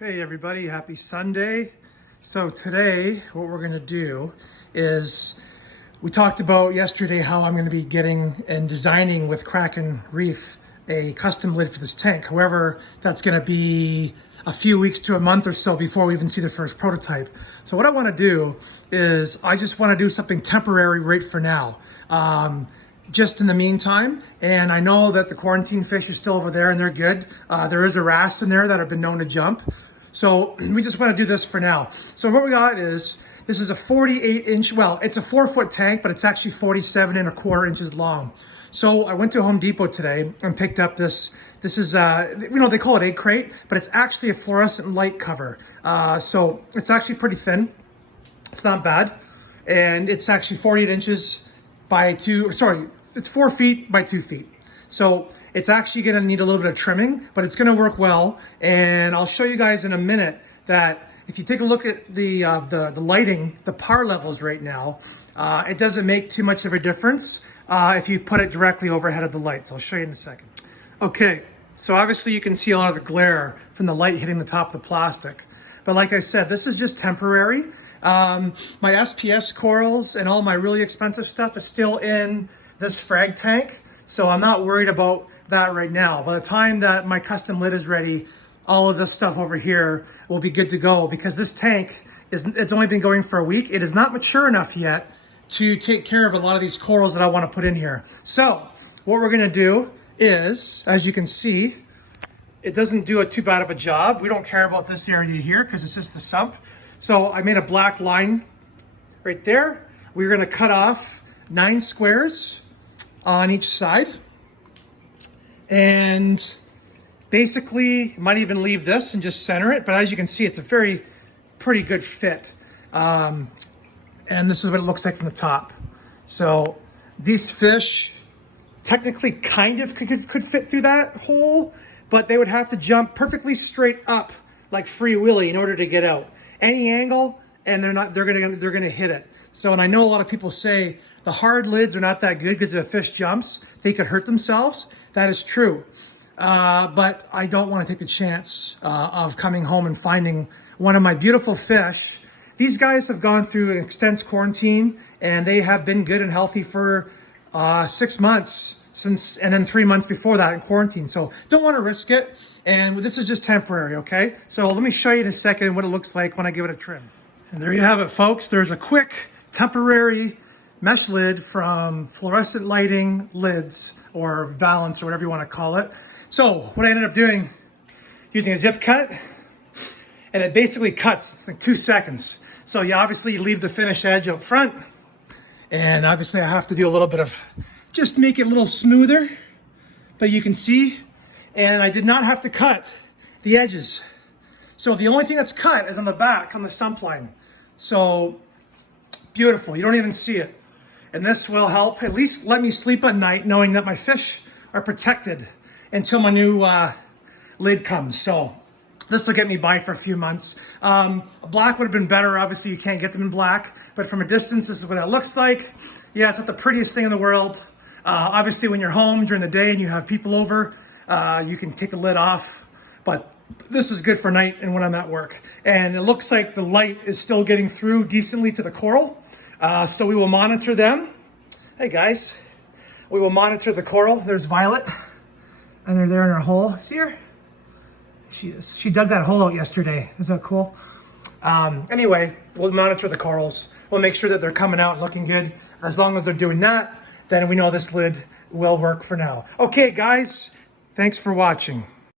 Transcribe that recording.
Hey everybody, happy Sunday. So today what we're gonna do is, we talked about yesterday how I'm gonna be getting and designing with Kraken Reef a custom lid for this tank. However, that's gonna be a few weeks to a month or so before we even see the first prototype. So what I wanna do is, I just wanna do something temporary right for now. Just in the meantime, and I know that the quarantine fish are still over there and they're good. There is a wrasse in there that have been known to jump. So we just want to do this for now. So what we got is, this is a 48 inch, well, it's a 4-foot tank, but it's actually 47¼ inches long. So I went to Home Depot today and picked up this is, they call it egg crate, but it's actually a fluorescent light cover. So it's actually pretty thin. It's not bad. And it's actually 48 inches by it's 4 feet by 2 feet. So it's actually gonna need a little bit of trimming, but it's gonna work well. And I'll show you guys in a minute that if you take a look at the lighting, the par levels right now, it doesn't make too much of a difference if you put it directly overhead of the lights. I'll show you in a second. Okay, so obviously you can see a lot of the glare from the light hitting the top of the plastic. But like I said, this is just temporary. My SPS corals and all my really expensive stuff is still in this frag tank, so I'm not worried about that right now. By the time that my custom lid is ready, all of this stuff over here will be good to go, because this tank it's only been going for a week. It is not mature enough yet to take care of a lot of these corals that I want to put in here. So what we're gonna do is, as you can see, it doesn't do too bad of a job. We don't care about this area here because it's just the sump. So I made a black line right there. We're gonna cut off 9 squares on each side. And basically, might even leave this and just center it. But as you can see, it's a pretty good fit. And this is what it looks like from the top. So these fish technically kind of could fit through that hole, but they would have to jump perfectly straight up like Free Willy in order to get out. Any angle, and they're gonna hit it. So, and I know a lot of people say the hard lids are not that good because if a fish jumps, they could hurt themselves. That is true. But I don't want to take the chance of coming home and finding one of my beautiful fish. These guys have gone through an extensive quarantine, and they have been good and healthy for 6 months and then 3 months before that in quarantine. So don't want to risk it. And this is just temporary, okay? So let me show you in a second what it looks like when I give it a trim. And there you have it, folks. There's a quick temporary mesh lid from Fluorescent Lighting Lids, or Valance, or whatever you want to call it. So what I ended up doing, using a zip cut, and it basically cuts, it's like 2 seconds. So you obviously leave the finish edge up front, and obviously I have to do a little bit of, just make it a little smoother, but you can see, and I did not have to cut the edges. So the only thing that's cut is on the back, on the sump line. So beautiful, you don't even see it. And this will help at least let me sleep at night knowing that my fish are protected until my new lid comes. So this will get me by for a few months. Black would have been better. Obviously you can't get them in black, but from a distance, this is what it looks like. Yeah, it's not the prettiest thing in the world. Obviously when you're home during the day and you have people over, you can take the lid off, but this is good for night and when I'm at work. And it looks like the light is still getting through decently to the coral. So we will monitor them. Hey guys, we will monitor the coral. There's Violet, and they're there in her hole. See her? She is. She dug that hole out yesterday. Is that cool? Anyway, we'll monitor the corals. We'll make sure that they're coming out and looking good. As long as they're doing that, then we know this lid will work for now. Okay, guys, thanks for watching.